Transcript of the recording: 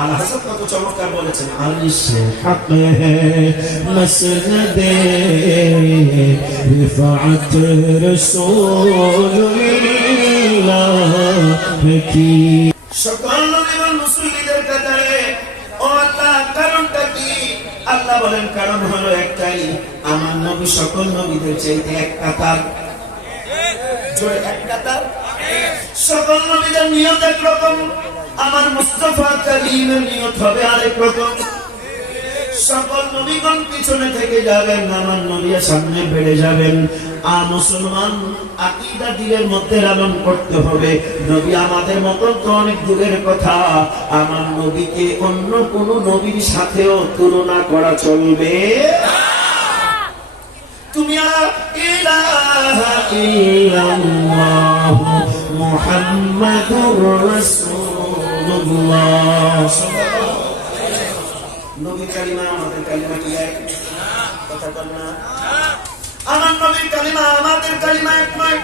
আল্লাহ কত চমৎকার বলেছেন। আলিশ হক মসনদ রিফাত রাসূলুল্লাহ কি? সকল নবী মুসলিমদের কাতারে ও আল্লাহ কারণটা কি? আল্লাহ বলেন কারণ হলো একটাই আমার নবী সকল নবীদের চাইতে এক কাতার। জোরে এক কাতার? সকল নবীদের নিয়ত একরকম। আমার মুস্তফা কালিমের নিয়ত হবে আরেক রকম। সকল নবীগণ পিছনে থেকে যাবেন, আমার নবীর সামনে বেড়ে যাবেন। আর মুসলমান আকিদা দিলের মধ্যে লালন করতে হবে। নবী আমাদের মতন তো অনেক দূরের কথা। আমার নবীকে অন্য কোন নবীর সাথেও তুলনা করা চলবে তুমি আর ইলাহা ইল্লাল্লাহ মুহাম্মাদুর রাসূলুল্লাহ। নবীর কালিমা আমাদের কালিমা কি এক? কথা আমার নবীর কালিমা আমাদের কালিমা এক নয়।